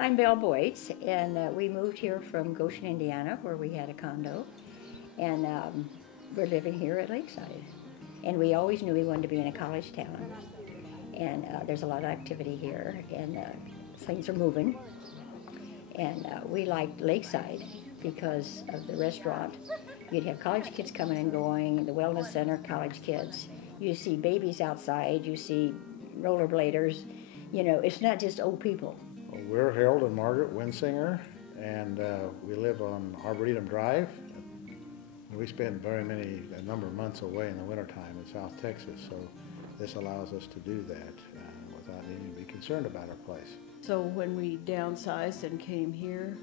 I'm Belle Boyce, and we moved here from Goshen, Indiana, where we had a condo, and we're living here at Lakeside. And we always knew we wanted to be in a college town, and there's a lot of activity here, and things are moving. And we liked Lakeside because of the restaurant. You'd have college kids coming and going, the wellness center, college kids. You see babies outside, you see rollerbladers. You know, it's not just old people. We're Harold and Margaret Winsinger, and we live on Arboretum Drive. We spend a number of months away in the wintertime in South Texas, so this allows us to do that without needing to be concerned about our place. So when we downsized and came here,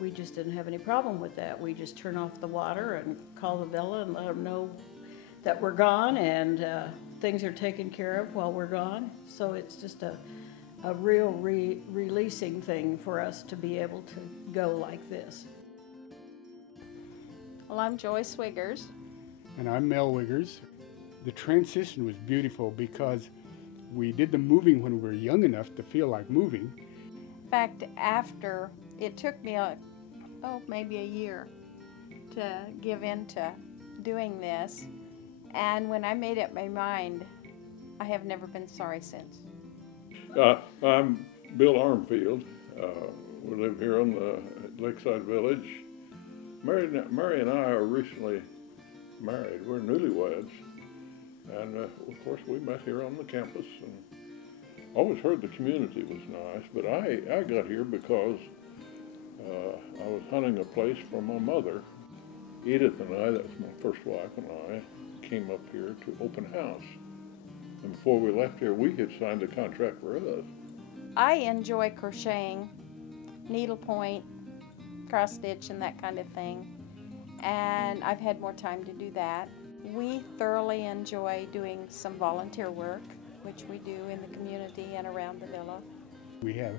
we just didn't have any problem with that. We just turn off the water and call the villa and let them know that we're gone, and things are taken care of while we're gone. So it's just a real releasing thing for us to be able to go like this. Well, I'm Joyce Wiggers. And I'm Mel Wiggers. The transition was beautiful because we did the moving when we were young enough to feel like moving. In fact, after, it took me maybe a year to give in to doing this. And when I made up my mind, I have never been sorry since. I'm Bill Armfield. We live here on the Lakeside Village. Mary and I are recently married. We're newlyweds. And of course we met here on the campus, and always heard the community was nice, but I got here because I was hunting a place for my mother. Edith and I, that's my first wife, and I came up here to open house. And before we left here, we had signed a contract for us. I enjoy crocheting, needlepoint, cross stitch, and that kind of thing. And I've had more time to do that. We thoroughly enjoy doing some volunteer work, which we do in the community and around the villa. We have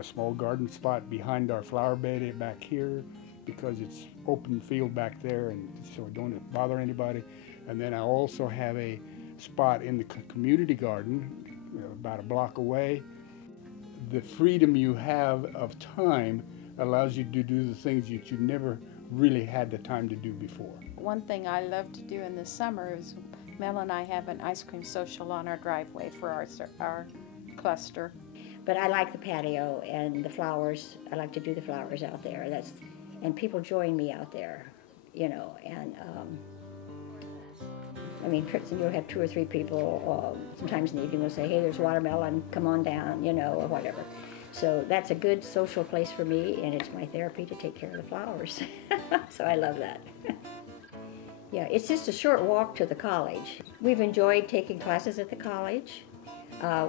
a small garden spot behind our flower bed back here because it's open field back there, and so it don't bother anybody. And then I also have a spot in the community garden about a block away. The freedom you have of time allows you to do the things that you never really had the time to do before. One thing I love to do in the summer is Mel and I have an ice cream social on our driveway for our cluster. But I like the patio and the flowers. I like to do the flowers out there. And people join me out there, you know. And I mean, you'll have 2 or 3 people. Sometimes in the evening will say, "Hey, there's watermelon. Come on down," you know, or whatever. So that's a good social place for me, and it's my therapy to take care of the flowers. So I love that. Yeah, it's just a short walk to the college. We've enjoyed taking classes at the college.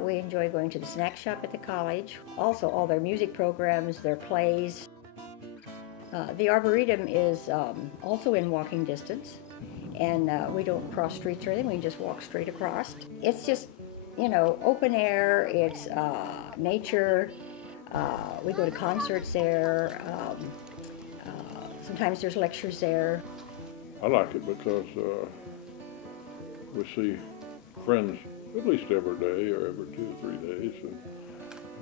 We enjoy going to the snack shop at the college. Also, all their music programs, their plays. The Arboretum is also in walking distance, and we don't cross streets or anything. We just walk straight across. It's just, you know, open air. It's nature. We go to concerts there. Sometimes there's lectures there. I like it because we see friends at least every day or every 2 or 3 days, and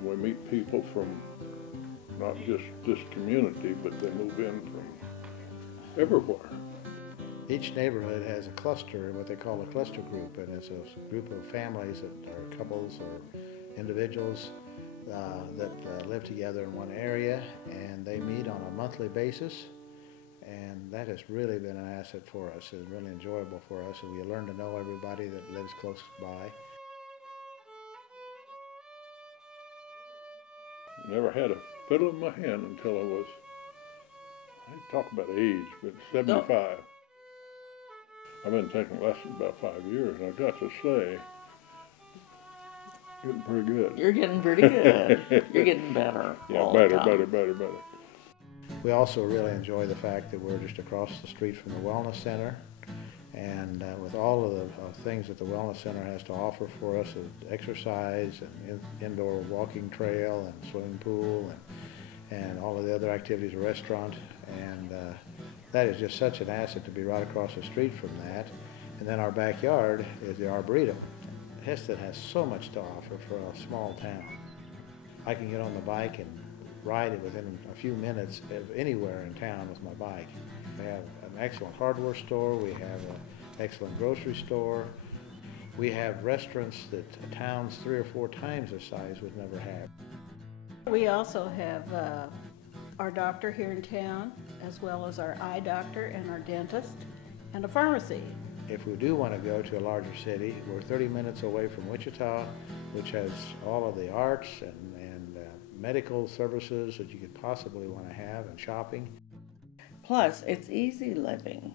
we meet people from not just this community, but they move in from everywhere. Each neighborhood has a cluster, what they call a cluster group, and it's a group of families that are couples or individuals that live together in one area, and they meet on a monthly basis. And that has really been an asset for us. It's really enjoyable for us, and we learn to know everybody that lives close by. Never had a fiddle in my hand until I talk about age, but 75. I've been taking lessons about 5 years, and I've got to say, getting pretty good. You're getting pretty good. You're getting better. Yeah, better. We also really enjoy the fact that we're just across the street from the Wellness Center, and with all of the things that the Wellness Center has to offer for us, exercise and indoor walking trail and swimming pool and all of the other activities, restaurant, and that is just such an asset to be right across the street from that. And then our backyard is the Arboretum. Heston has so much to offer for a small town. I can get on the bike and ride it within a few minutes of anywhere in town with my bike. We have an excellent hardware store. We have an excellent grocery store. We have restaurants that towns 3 or 4 times the size would never have. We also have our doctor here in town, as well as our eye doctor and our dentist, and a pharmacy. If we do want to go to a larger city, we're 30 minutes away from Wichita, which has all of the arts and medical services that you could possibly want to have, and shopping. Plus, it's easy living.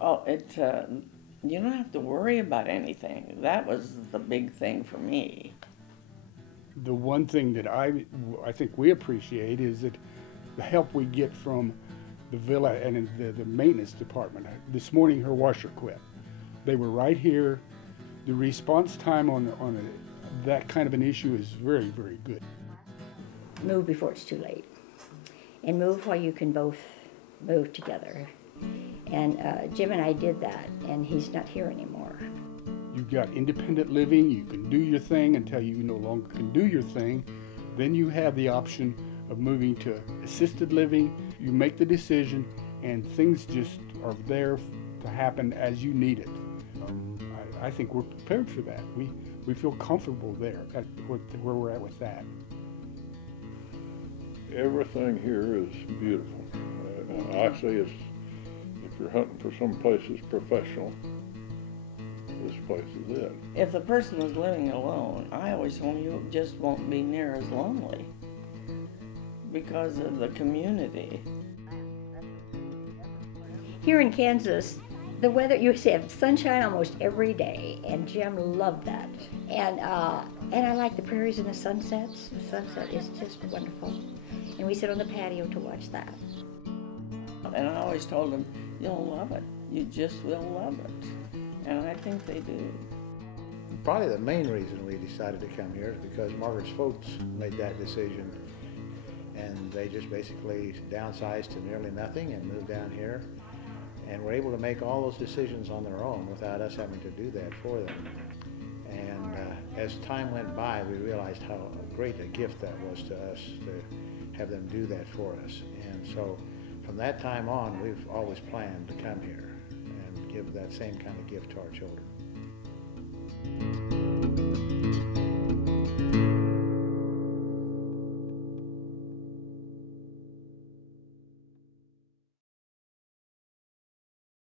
You don't have to worry about anything. That was the big thing for me. The one thing that I think we appreciate is that the help we get from the villa and the maintenance department. This morning her washer quit. They were right here. The response time on that kind of an issue is very, very good. Move before it's too late. And move while you can both move together. And Jim and I did that, and he's not here anymore. You've got independent living, you can do your thing until you no longer can do your thing. Then you have the option of moving to assisted living. You make the decision, and things just are there to happen as you need it. I think we're prepared for that. We feel comfortable there at where we're at with that. Everything here is beautiful. I say if you're hunting for some place that's professional, this place is it. If the person was living alone, I always told you just won't be near as lonely because of the community. Here in Kansas, the weather, you have sunshine almost every day, and Jim loved that. And I like the prairies and the sunsets. The sunset is just wonderful. And we sit on the patio to watch that. And I always told them, you'll love it. You just will love it. And I think they do. Probably the main reason we decided to come here is because Margaret's folks made that decision, and they just basically downsized to nearly nothing and moved down here, and were able to make all those decisions on their own without us having to do that for them. And as time went by, we realized how great a gift that was to us to have them do that for us. And so from that time on, we've always planned to come here and give that same kind of gift to our children.